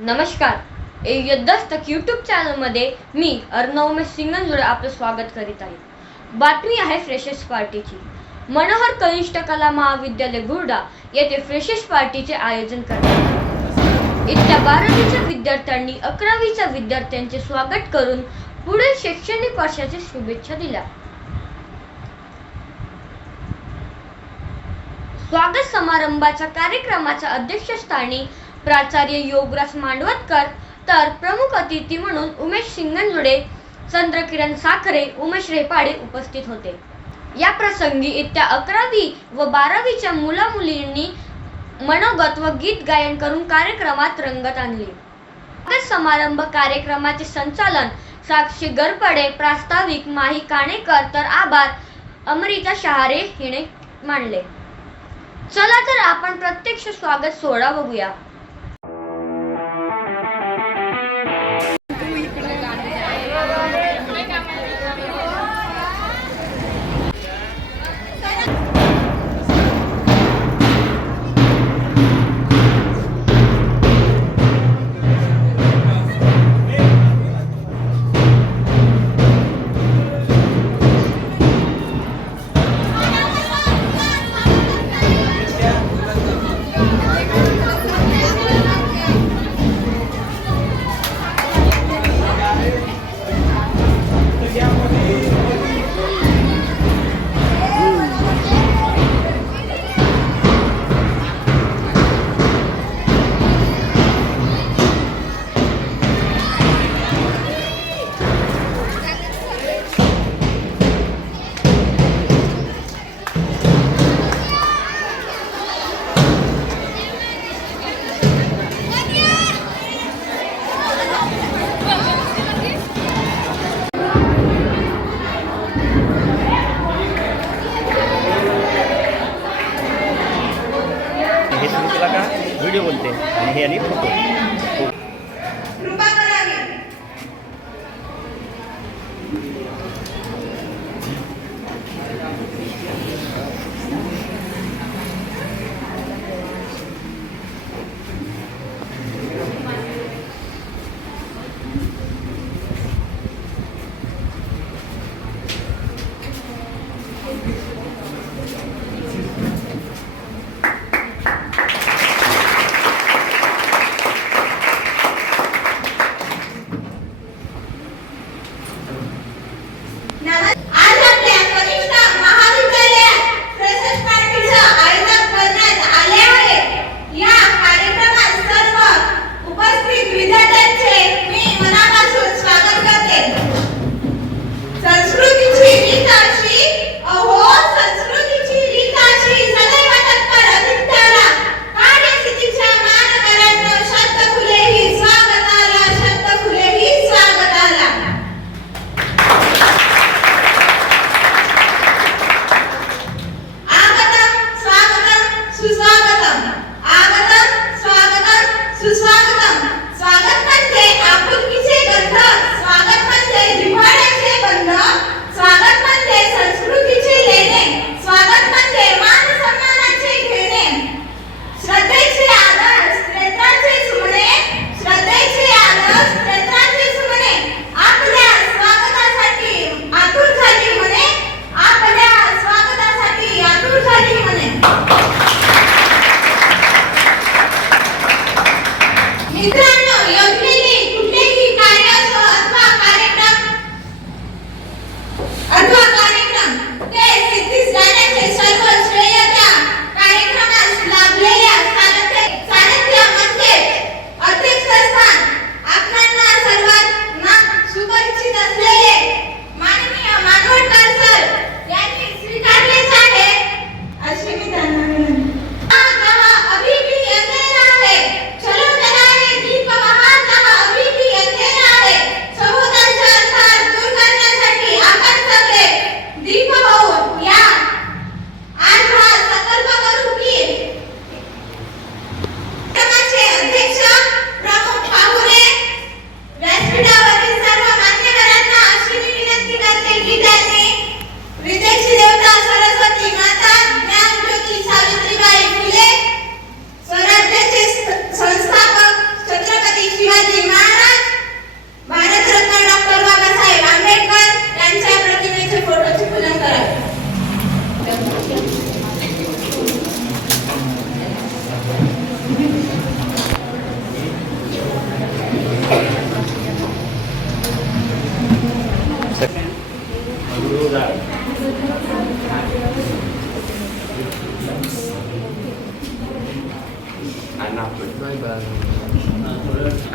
नमस्कार. ए यद्दस्तक यूट्यूब चॅनलमध्ये मी अर्णव उमेश सिंगनजुळे आपलं स्वागत करीत आहे. बातमी आहे फ्रेशर्स पार्टीची मनोहर कनिष्ठ कला महाविद्यालय बुर्डा येथे फ्रेशर्स पार्टीचे आयोजन करण्यात इथल्या बारावीच्या विद्यार्थ्यांनी अकरावीच्या विद्यार्थ्यांचे स्वागत करून पुढील शैक्षणिक वर्षाच्या शुभेच्छा दिल्या. स्वागत समारंभाच्या कार्यक्रमाच्या अध्यक्षस्थानी प्राचार्य योगराज मांडवतकर तर प्रमुख अतिथी म्हणून उमेश सिंगनजुडे चंद्रकिरण साखरे उमेश रेपाडे उपस्थित होते. या प्रसंगी इत्या अकरावी व बारावीच्या मुला मुलींनी मनोगत व गीत गायन करून कार्यक्रमात रंगत आणली. समारंभ कार्यक्रमाचे संचालन साक्षी गरपडे प्रास्ताविक माही काणेकर तर आभार अमृता शहारे हिने मांडले. चला तर आपण प्रत्यक्ष स्वागत सोहळा बघूया.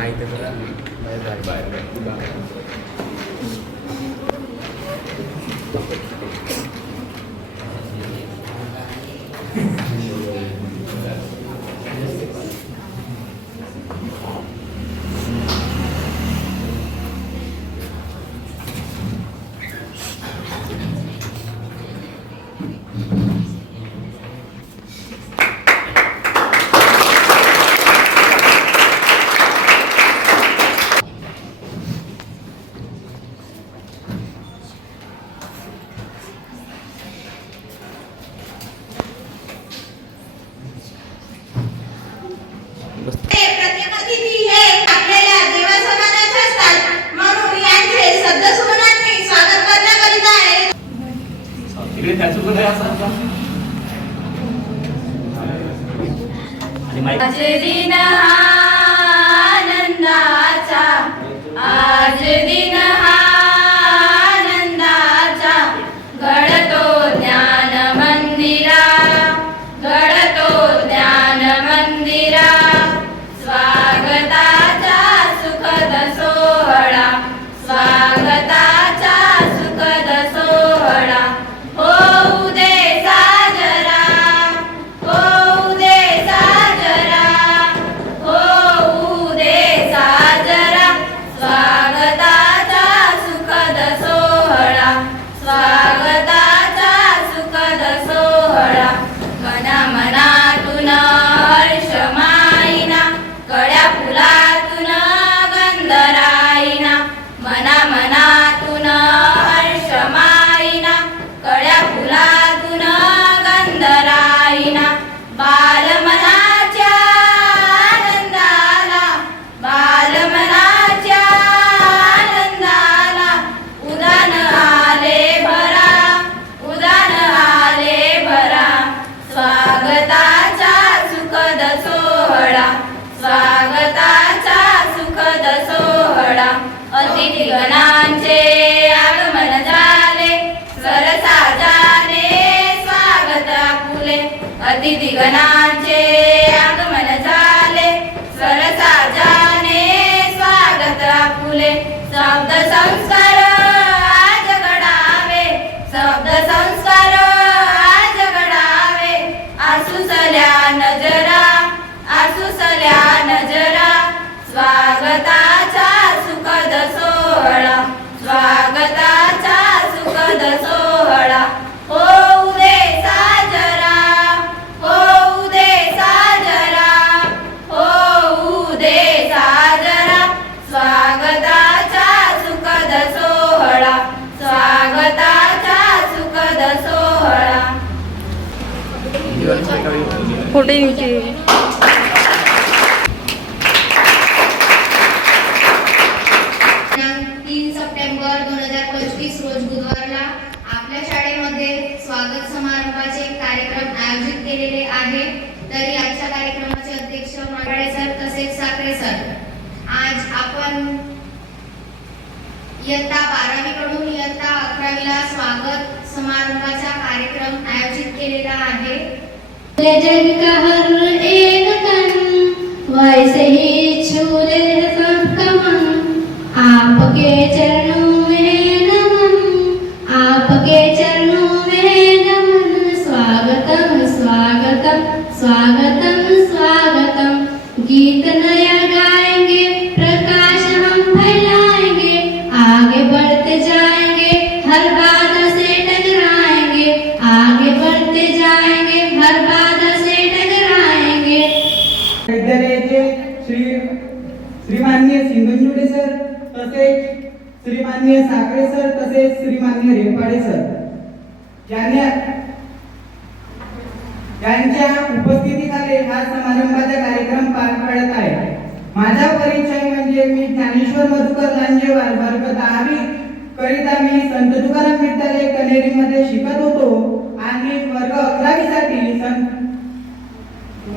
item na lang. May driver. Diba? आणि 감사합니다. अतिथी 홀링기 जग का हर एक कण वैसे ही छूले सबका मन आपके चरणों में नमन आपके चरणों में नमन। स्वागतम स्वागतम स्वागतम स्वागतम। गीत नया गाएंगे श्रीमान्य साखरे सर तसेच श्रीमान्य रेपाडे सर यांनी त्यांच्या उपस्थितीखाली हा समारंभाचा कार्यक्रम पार पडत आहे. माझा परिचय म्हणजे मी ज्ञानेश्वर मधुकर लांजेवार वर्ग दहावी करिता मी संत तुकाराम विद्यालय कनेरीमध्ये शिकत होतो आणि वर्ग अकरावी साठी संत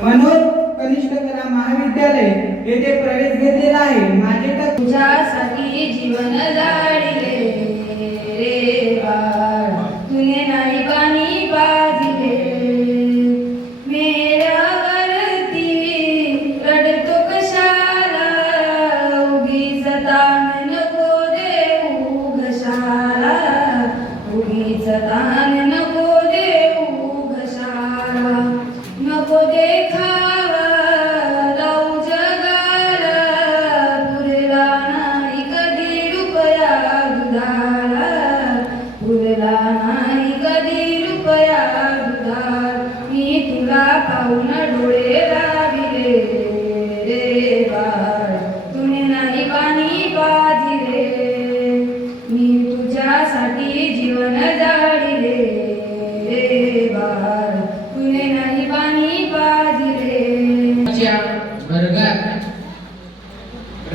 मनोज कनिष्ठ कला महाविद्यालय येथे प्रवेश घेतलेला आहे माझे तर तुझ्यासाठी जीवन जाळले रे बाळ. तुने नाही पाणी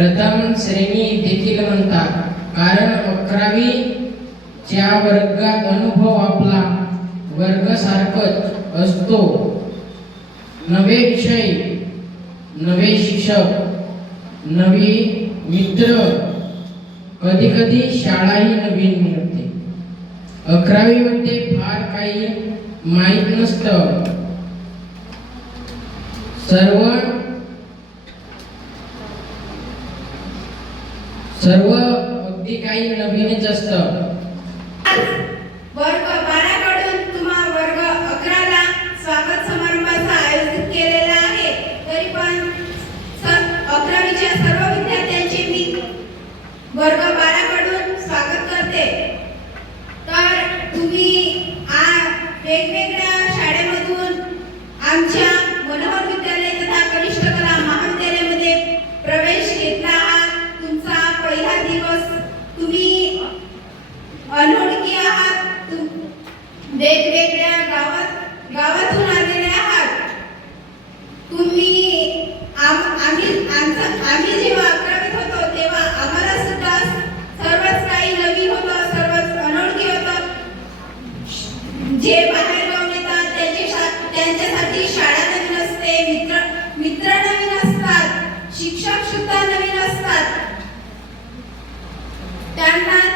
प्रथम श्रेणी देखील म्हणतात. कारण अकरावी च्या वर्गात अनुभव आपला वर्ग सारखंच असतो. नवे विषय नवे शिक्षक नवे मित्र कधीकधी शाळाही नवीन मिळते. अकरावीमध्ये फार काही माहीत नसतं. सर्व सर्व अगदी काही नवीनच असतं. can I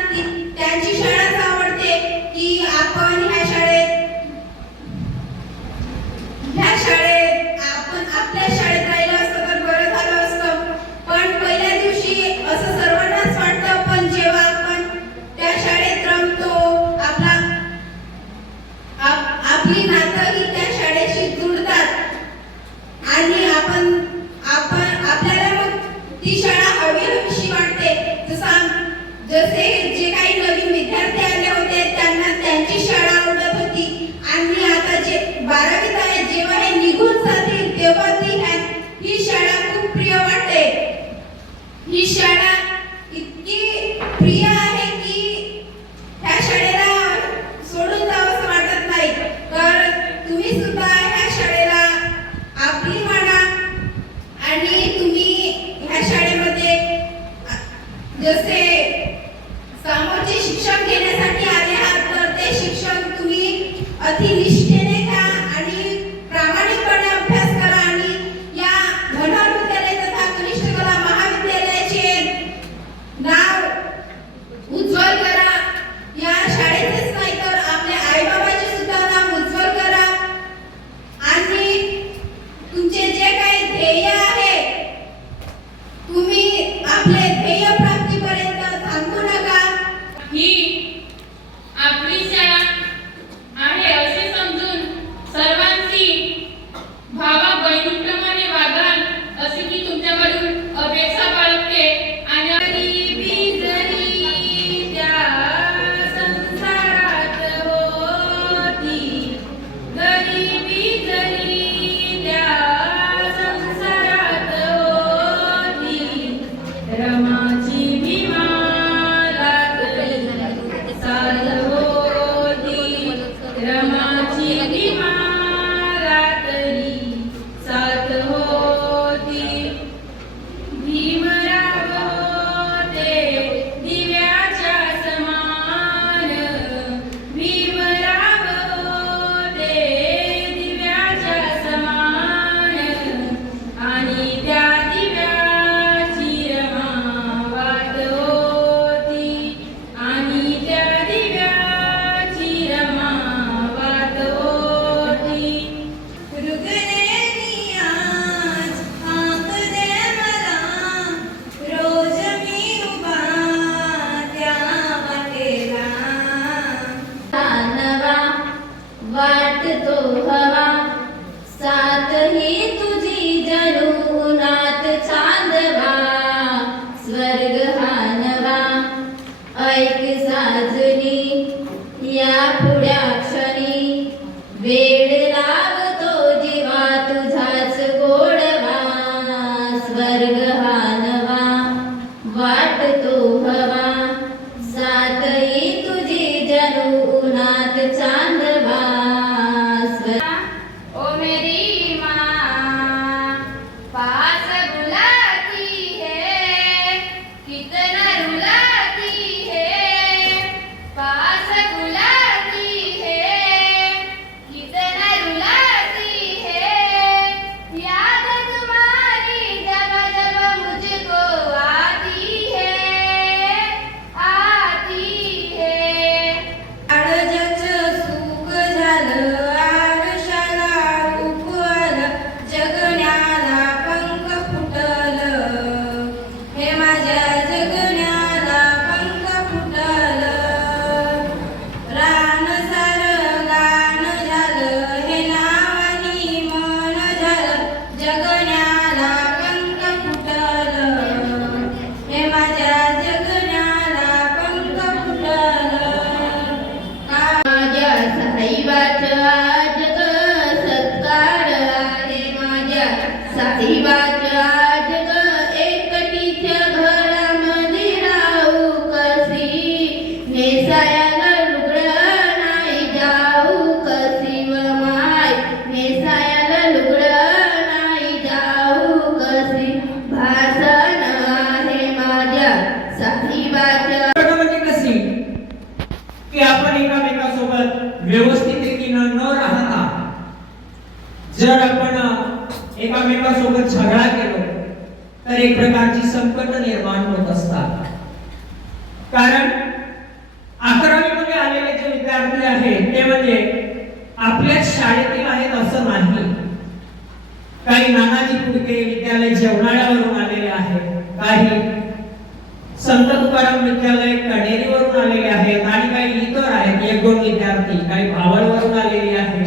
दोन विद्यार्थी काही भावांवरून आलेली आहे.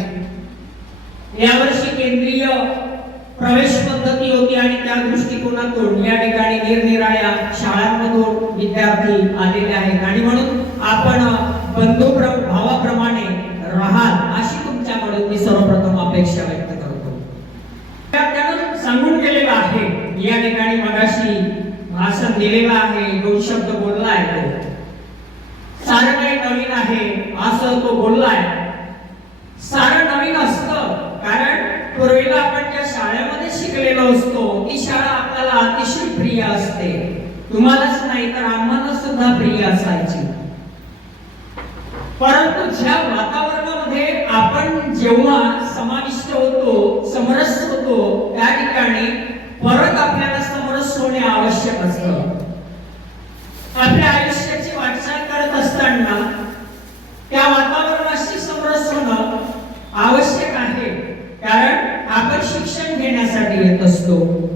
यावर्षी केंद्रीय प्रवेश पद्धती होती आणि त्या दृष्टिकोनातून या ठिकाणी निरनिराळ्या शाळांमधून विद्यार्थी आलेले आहेत. आणि म्हणून आपण बंधू भावाप्रमाणे राहाल अशी तुमच्याकडून मी सर्वप्रथम अपेक्षा व्यक्त करतो. त्यानं सांगून गेलेलं आहे. या ठिकाणी मगाशी भाषण दिलेलं आहे. दोन शब्द बोललाय तो. सारं काही नवीन आहे असं तो बोललाय. सारं नवीन असतं कारण पूर्वीला आपण ज्या शाळेमध्ये शिकलेलो असतो ती शाळा आपल्याला अतिशय प्रिय असते. तुम्हालाच नाही तर आम्हाला सुद्धा प्रिय असायची. परंतु ज्या वातावरणामध्ये आपण जेव्हा समाविष्ट होतो समरस होतो त्या ठिकाणी परत आपल्याला समरस होणे आवश्यक असतं. आपल्या आयुष्याची वाटचाल करत असताना त्या वातावरण समरस होणं आवश्यक आहे कारण आपण शिक्षण घेण्यासाठी येत असतो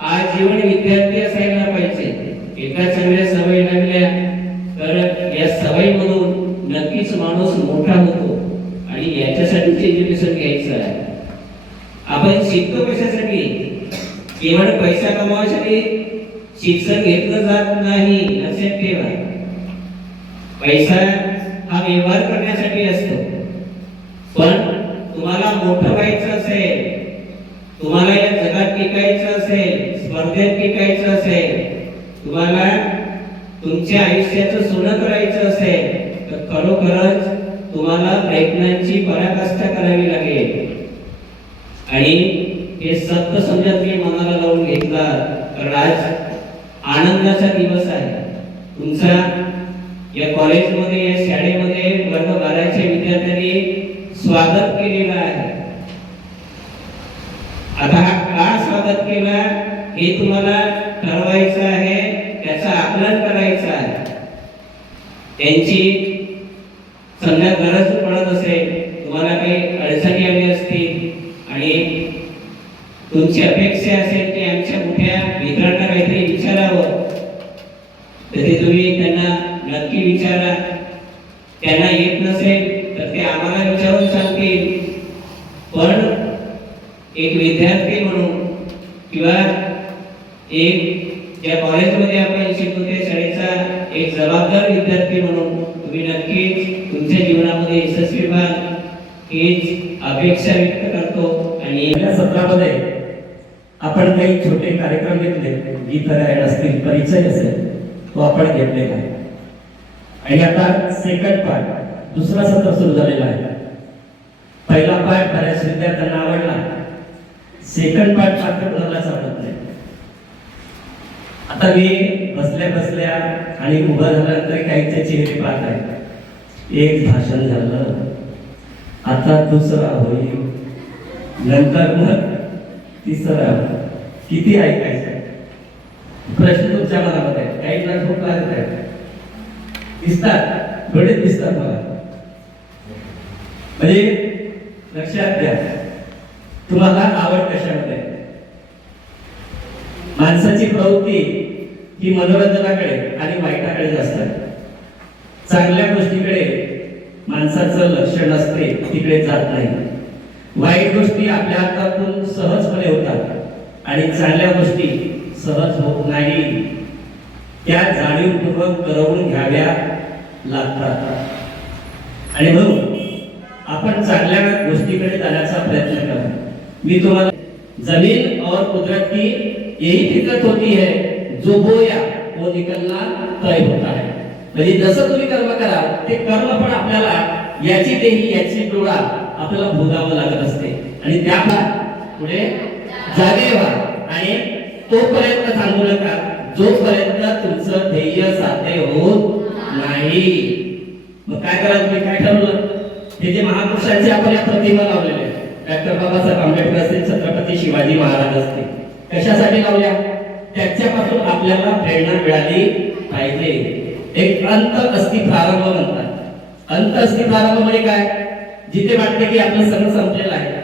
आज विद्यार्थी असायला पाहिजे. एका चांगल्या सवयी लागल्या. तर या सवयीमधून नक्कीच माणूस मोठा होतो आणि याच्यासाठीच एज्युकेशन घ्यायचं आहे. आपण शिकतो कशासाठी? केवळ पैसा कमवायसाठी शिक्षण घेतलं जात नाही लक्षात ठेवा. पैसा हा व्यवहार करण्यासाठी असतो पण तुम्हाला मोठं व्हायचं असेल तुम्हाला या जगात टिकायचं असेल टिकायचं असेल तुम्हाला तुमच्या आयुष्याचं सोनं करायचं असेल तर खरोखरच तुम्हाला प्रयत्नांची पराकाष्ठा करावी लागेल. आणि हे सत्य समजत मी मनाला लावून घेतला कारण आज आनंदाचा दिवस आहे. तुमचा या कॉलेजमध्ये या शाळेमध्ये वर्ग बाराच्या विद्यार्थ्यांनी स्वागत केलेलं आहे. आता हा का स्वागत केला हे तुम्हाला ठरवायचं आहे त्याचं आकलन करायचं आहे त्यांची समजा गरज पडत असेल तुम्हाला काही अडचणी आली असतील आणि तुमची अपेक्षा असेल की आमच्या मोठ्या मित्रांना काहीतरी विचारावं तर ते तुम्ही त्यांना नक्की विचारा त्यांना येत नसेल तर ते आम्हाला विचारून सांगतील पण एक विद्यार्थी म्हणून किंवा एक ज्या कॉलेजमध्ये आपण शिकतो त्या शाळेचा एक जबाबदार विद्यार्थी म्हणून तुम्ही नक्कीच तुमच्या जीवनामध्ये यशस्वी व्हाल हीच अपेक्षा व्यक्त करतो आणि या सत्रामध्ये आपण काही छोटे कार्यक्रम घेतले गीत गायन असतील परिचय असेल तो आपण घेतलेला आहे. आणि आता सेकंड पार्ट दुसरा सत्र सुरू झालेला आहे. पहिला पार्ट बऱ्याच विद्यार्थ्यांना आवडला. सेकंड पार्ट मात्र कोणालाच आवडत नाही. आता मी बसल्या बसल्या आणि उभं झाल्यानंतर काहीच्या चेहरे पाहत आहे. एक भाषण झालं. आता दुसरा होईल. नंतर मग तिसरा किती ऐकायचं प्रश्न तुमच्या मनामध्ये आहे. काही जण खूप लागत आहेत दिसतात. डोळे दिसतात मला. म्हणजे लक्षात घ्या. तुम्हाला आवड कशामध्ये? माणसाची प्रवृत्ती ही मनोरंजनाकडे आणि वाईटाकडे जास्त आहे. चांगल्या गोष्टीकडे माणसाचं लक्ष नसते तिकडे जात नाही. वाईट गोष्टी आपल्या हातातून सहजपणे होतात आणि चांगल्या गोष्टी सहज होत नाही. त्या जाणीवपूर्वक करवून घ्याव्या लागतात. आणि म्हणून आपण चांगल्या गोष्टीकडे जाण्याचा प्रयत्न करा. मी तुम्हाला जमीन और कुदरत की यही फिकत होती है जो बोया वो निकलना तय होता है. म्हणजे जसं तुम्ही कर्म करा ते कर्म पण आपल्याला याची देही याची डोळा आपल्याला भोगावं लागत असते. आणि त्या पुढे जागे व्हा आणि तोपर्यंत सांगू नका. जोपर्यंत तुमचं ध्येय साध्य होत नाही मग काय करा तुम्ही काय ठरवलं? हे जे महापुरुषांची आपण या प्रतिमा लावलेल्या डॉक्टर बाबासाहेब आंबेडकर असतील छत्रपती शिवाजी महाराज असतील कशासाठी लावल्या? त्याच्यापासून आपल्याला प्रेरणा मिळाली पाहिजे. एक अंत अस्थि प्रारंभ म्हणतात. अंत अस्थि प्रारंभ म्हणजे काय? जिथे वाटते की आपलं सगळं संपलेलं आहे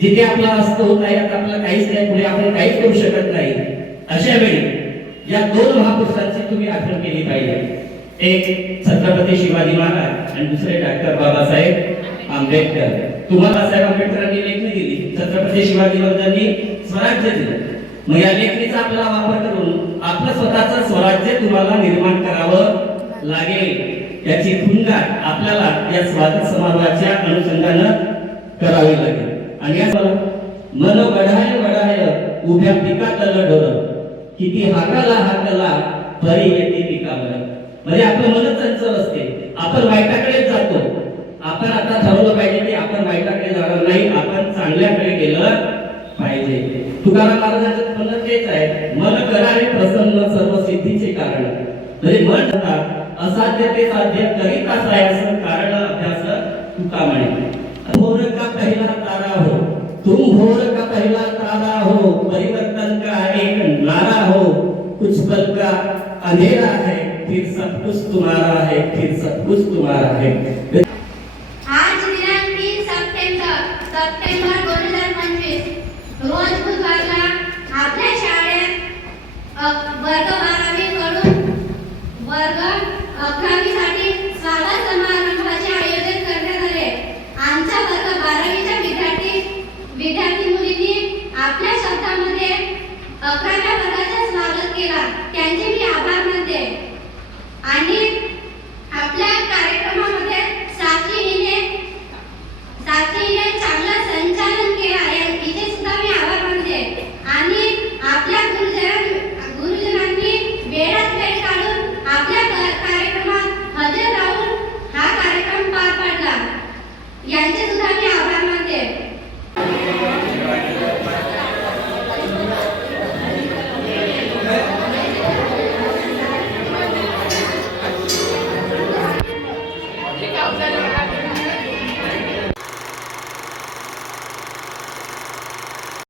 जिथे आपला असत होत आहे आता आपलं काहीच नाही पुढे आपण काहीच करू शकत नाही अशा वेळी या दोन महापुरुषांची तुम्ही आठवण केली पाहिजे. एक छत्रपती शिवाजी महाराज आणि दुसरे डॉक्टर बाबासाहेब आंबेडकर. तुम्हाला बाबासाहेब आंबेडकरांनी लेखणी दिली. छत्रपती शिवाजी महाराजांनी स्वराज्य दिलं. मग या लेखणीचा आपला वापर करून आपलं स्वतःच स्वराज्य तुम्हाला निर्माण करावं लागेल. याची भूमिका आपल्याला या स्वागत समारोहाच्या अनुषंगानं करावी लागेल. आणि या मन वढाय वढाय उभ्या पिकात लढवलं. किती हाकाला हाकाला परी येते पिकावर. म्हणजे आपलं मन चंचल असते. आपण वाईटाकडे जातो. आपण आता ठरवलं पाहिजे की आपण वाईटाकडे जाणार नाही. आपण चांगल्याकडे गेलं पाहिजे. तुकाराम महाराजांचं पण तेच आहे. मन करावे प्रसन्न सर्व सिद्धीचे कारण. म्हणजे मन असाध्य ते साध्य करीत असं कारण अभ्यास तुका म्हणे. का पहिला तारा हो. तुम भोर का पहिला तारा हो, परिवर्तन का एक नारा हो कुछ पल का अंधेरा है, फिर सब कुछ तुम्हारा है, फिर सब कुछ तुम्हारा है। आज दिनांक तीन हज़ार रोज